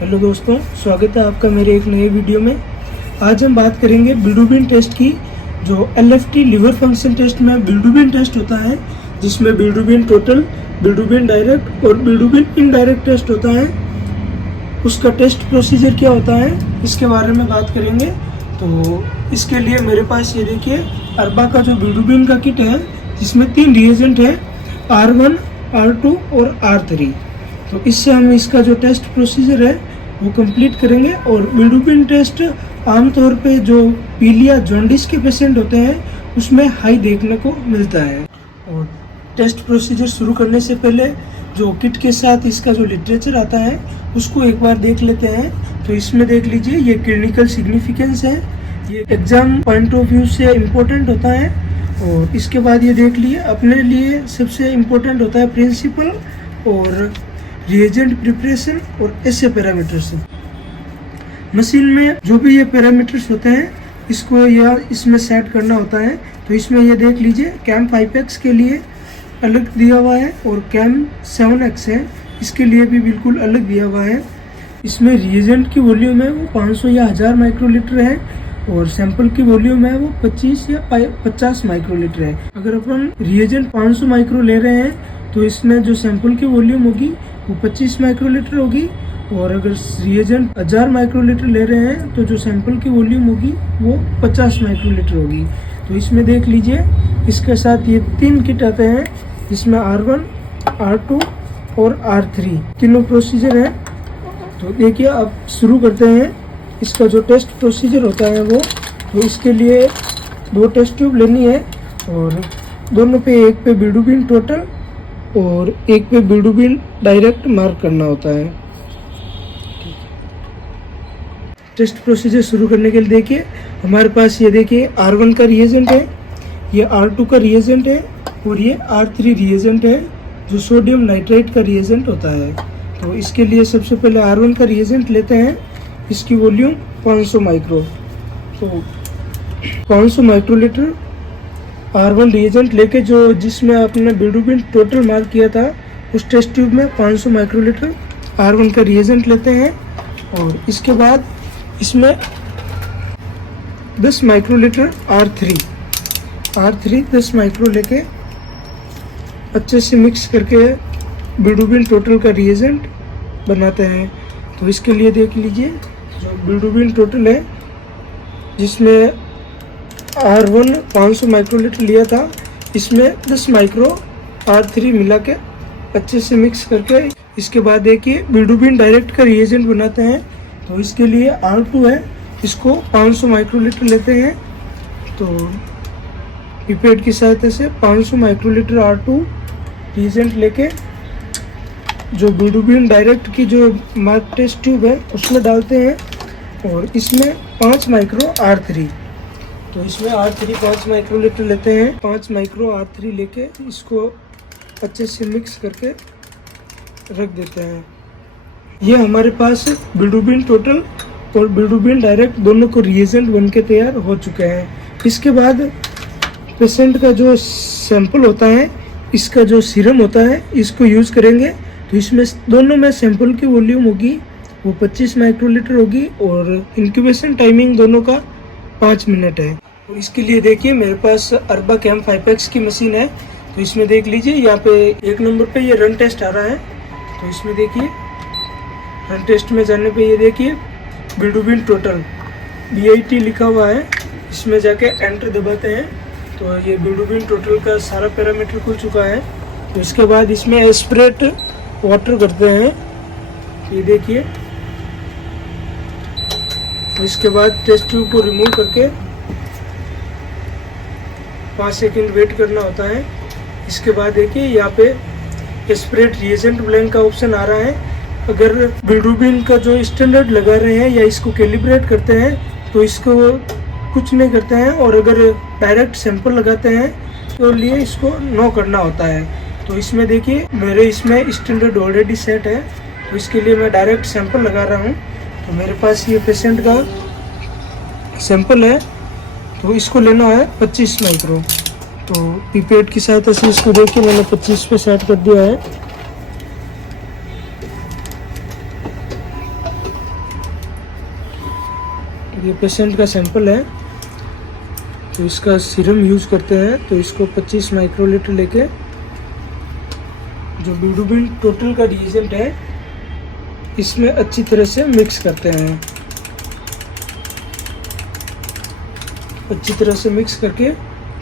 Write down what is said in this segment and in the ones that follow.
Hello दोस्तों, स्वागत है आपका मेरे एक नए वीडियो में। आज हम बात करेंगे बिल्डुबिन टेस्ट की। जो एलएफटी लिवर फंक्शन टेस्ट में बिल्डुबिन टेस्ट होता है, जिसमें बिल्डुबिन टोटल, बिल्डुबिन डायरेक्ट और बिल्डुबिन इनडायरेक्ट टेस्ट होता है, उसका टेस्ट प्रोसीजर क्या होता है इसके बारे में बात करेंगे। तो इसके लिए मेरे पास ये देखिए अरबा का जो बिल्डुबिन का किट है, जिसमें 3 रिएजेंट है, R1, R2 और R3। तो इससे हम इसका जो टेस्ट प्रोसीजर है वो कंप्लीट करेंगे। और बिल्डुबिन टेस्ट आमतौर पे जो पीलिया जॉन्डिस के पेशेंट होते हैं उसमें हाई देखने को मिलता है। और टेस्ट प्रोसीजर शुरू करने से पहले जो किट के साथ इसका जो लिटरेचर आता है उसको एक बार देख लेते हैं। तो इसमें देख लीजिए, ये क्लिनिकल सिग्निफिकेंस है, ये एग्जाम पॉइंट ऑफ व्यू से इम्पोर्टेंट होता है। और इसके बाद ये देख लिए अपने लिए सबसे इम्पोर्टेंट होता है प्रिंसिपल और रिएजेंट प्रिपरेशन और ऐसे पैरामीटर्स। मशीन में जो भी ये पैरामीटर्स होते हैं इसको या इसमें सेट करना होता है। तो इसमें ये देख लीजिए कैम 5x के लिए अलग दिया हुआ है और कैम 7x है, इसके लिए भी बिल्कुल अलग दिया हुआ है। इसमें रिएजेंट की वॉल्यूम है वो 500 या 1000 माइक्रोलीटर है और सैंपल की वॉल्यूम है वो 25 या 50 माइक्रोलीटर है। अगर अपन रिएजेंट 500 माइक्रो ले रहे हैं तो इसमें जो सैंपल की वॉल्यूम होगी वो 25 माइक्रोलीटर होगी। और अगर रिएजेंट 1000 माइक्रोलीटर ले रहे हैं तो जो सैंपल की वॉल्यूम होगी वो 50 माइक्रोलीटर होगी। तो इसमें देख लीजिए इसके साथ ये 3 किट आते हैं, जिसमें R1, R2 और R3 तीनों प्रोसीजर है। तो देखिए अब शुरू करते हैं। इसका जो टेस्ट प्रोसीजर होता है वो, तो इसके लिए 2 टेस्ट ट्यूब लेनी है और दोनों पे, एक पे बिल्डुबिन टोटल और एक पे बिल्डुबिन डायरेक्ट मार्क करना होता है। टेस्ट प्रोसीजर शुरू करने के लिए देखिए हमारे पास ये देखिए R1 का रिएजेंट है, ये R2 का रिएजेंट है और ये R3 रिएजेंट है जो सोडियम नाइट्राइट का रिएजेंट होता है। तो इसके लिए सबसे पहले R1 का रिएजेंट लेते हैं, इसकी वॉल्यूम 500 माइक्रो। तो 500 माइक्रोलीटर R1 रिएजेंट लेके जो जिसमें आपने बिल्डुबिन टोटल मार्क किया था उस टेस्ट ट्यूब में 500 माइक्रोलीटर R1 का रिएजेंट लेते हैं। और इसके बाद इसमें 10 माइक्रोलीटर R3 10 माइक्रो लेके अच्छे से मिक्स करके बिल्डुबिन टोटल का रिएजेंट बनाते हैं। तो इसके लिए देख लीजिए जो बिल्डुबिन टोटल है, जिसमें R1 500 माइक्रोलीटर लिया था, इसमें 10 माइक्रो R3 मिला के अच्छे से मिक्स करके इसके बाद देखिए बिल्डुबिन डायरेक्ट का रिएजेंट बनाते हैं। तो इसके लिए R2 है, इसको 500 माइक्रोलीटर लेते हैं। तो पिपेट की सहायता से 500 माइक्रोलीटर R2 रिएजेंट लेके जो बिल्डुबिन डायरेक्ट की जो मार्क टेस्ट ट्यूब है उसमें डालते हैं और इसमें 5 माइक्रो R3। तो इसमें R3 5 माइक्रोलीटर लेते हैं, 5 माइक्रो R3 लेके इसको अच्छे से मिक्स करके रख देते हैं। ये हमारे पास बिल्डुबिन टोटल और बिल्डुबिन डायरेक्ट दोनों को रिएजेंट बन के तैयार हो चुके हैं। इसके बाद पेशेंट का जो सैंपल होता है, इसका जो सीरम होता है, इसको यूज़ करेंगे। तो इसमें दोनों में सैंपल की वॉल्यूम होगी वो 25 माइक्रोलीटर होगी और इंक्यूबेशन टाइमिंग दोनों का 5 मिनट है। और इसके लिए देखिए मेरे पास अरबा कैम 5x की मशीन है। तो इसमें देख लीजिए यहाँ पे 1 नंबर पे ये रन टेस्ट आ रहा है। तो इसमें देखिए रन टेस्ट में जाने पे ये देखिए बिल्डुबिन टोटल BIT लिखा हुआ है, इसमें जाके एंटर दबाते हैं तो ये बिल्डुबिन टोटल का सारा पैरामीटर खुल चुका है। तो इसके बाद इसमें एस्पिरेट वाटर करते हैं, ये देखिए। तो इसके बाद टेस्ट ट्यूब को रिमूव करके 5 सेकंड वेट करना होता है। इसके बाद देखिए यहाँ पे एस्पिरेट रिएजेंट ब्लैंक का ऑप्शन आ रहा है। अगर बिल्डुबिन का जो स्टैंडर्ड लगा रहे हैं या इसको कैलिब्रेट करते हैं तो इसको कुछ नहीं करते हैं, और अगर डायरेक्ट सैंपल लगाते हैं तो लिए इसको नो करना होता है। तो इसमें देखिए मेरे इसमें स्टैंडर्ड ऑलरेडी सेट है, तो इसके लिए मैं डायरेक्ट सैंपल लगा रहा हूँ। तो मेरे पास ये पेशेंट का सैंपल है, तो इसको लेना है 25 माइक्रो। तो पिपेट की सहायता से इसको देखिए मैंने 25 पे सेट कर दिया है। ये पेशेंट का सैंपल है, तो इसका सीरम यूज करते हैं। तो इसको 25 माइक्रोलीटर लेके जो बिल्डुबिन टोटल का रिएजेंट है इसमें अच्छी तरह से मिक्स करते हैं। अच्छी तरह से मिक्स करके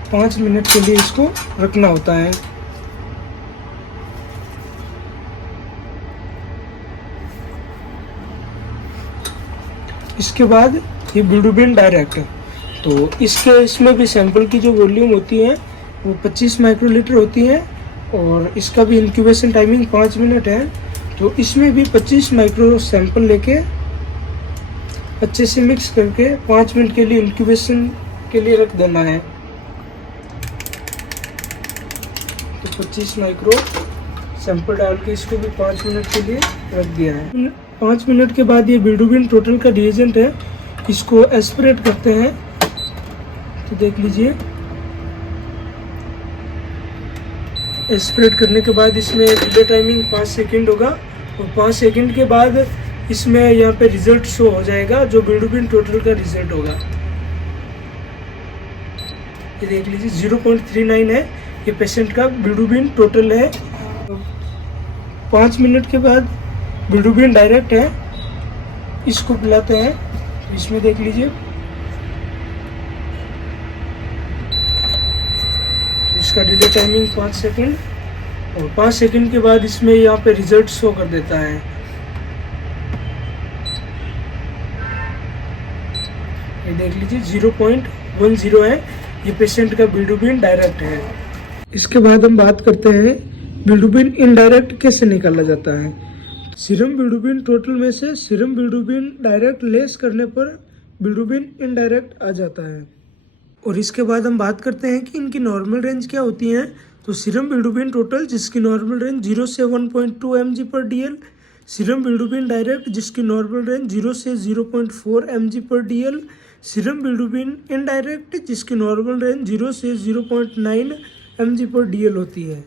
5 मिनट के लिए इसको रखना होता है। इसके बाद ये बिल्डुबिन डायरेक्ट, तो इसमें भी सैंपल की जो वॉल्यूम होती है वो 25 माइक्रोलीटर होती है और इसका भी इंक्यूबेशन टाइमिंग 5 मिनट है। तो इसमें भी 25 माइक्रो सैंपल लेके अच्छे से मिक्स करके 5 मिनट के लिए इंक्यूबेशन के लिए रख देना है। तो 25 माइक्रो सैंपल डाल के इसको भी 5 मिनट के लिए रख दिया है। 5 मिनट के बाद ये बिल्डुबिन टोटल का रिएजेंट है, इसको एस्पिरेट करते हैं। तो देख लीजिए, एस्पिरेट करने के बाद इसमें डिले टाइमिंग 5 सेकंड होगा और 5 सेकंड के बाद इसमें यहाँ पे रिजल्ट शो हो जाएगा जो बिल्डुबिन टोटल का रिजल्ट होगा। ये देख लीजिए 0.39 है, ये पेशेंट का बिल्डुबिन टोटल है। 5 मिनट के बाद बिल्डुबिन डायरेक्ट है, इसको पिलाते हैं। इसमें देख लीजिए इसका डिले टाइमिंग 5 सेकंड और 5 सेकंड के बाद इसमें यहाँ पे रिजल्ट शो कर देता है। ये देख लीजिए 0.10 है, ये पेशेंट का बिल्डुबिन डायरेक्ट है। इसके बाद हम बात करते हैं बिल्डुबिन इनडायरेक्ट कैसे निकाला जाता है। सीरम बिल्डुबिन टोटल में से सीरम बिल्डुबिन डायरेक्ट लेस करने पर बिल्डुबिन इनडायरेक्ट आ जाता है। और इसके बाद हम बात करते हैं कि इनकी नॉर्मल रेंज क्या होती है। तो सीरम बिल्डुबिन टोटल जिसकी नॉर्मल रेंज 0 से 1.2 mg/dl, सीरम बिल्डुबिन डायरेक्ट जिसकी नॉर्मल रेंज 0 से 0.4 mg/dl, सीरम बिल्डुबिन इनडायरेक्ट जिसकी नॉर्मल रेंज 0 से 0.9 mg/dl होती है।